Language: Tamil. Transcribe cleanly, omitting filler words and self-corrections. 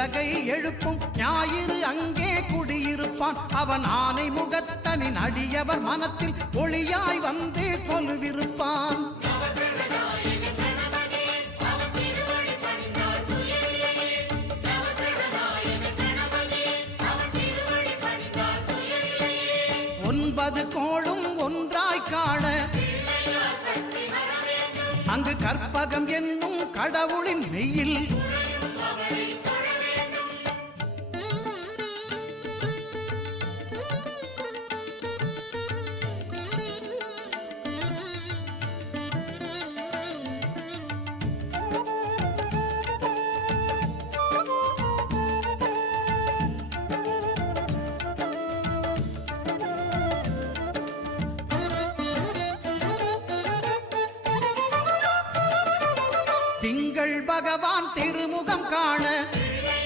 உலகை எழுப்பும் ஞாயிறு அங்கே குடியிருப்பான். அவன் ஆனை முகத்தனின் அடியவர் மனத்தில் ஒளியாய் வந்து கொலுவிருப்பான். ஒன்பது கோளும் ஒன்றாய் காண அங்கு கற்பகம் என்னும் கடவுளின் மெய்யில் திங்கள் பகவான்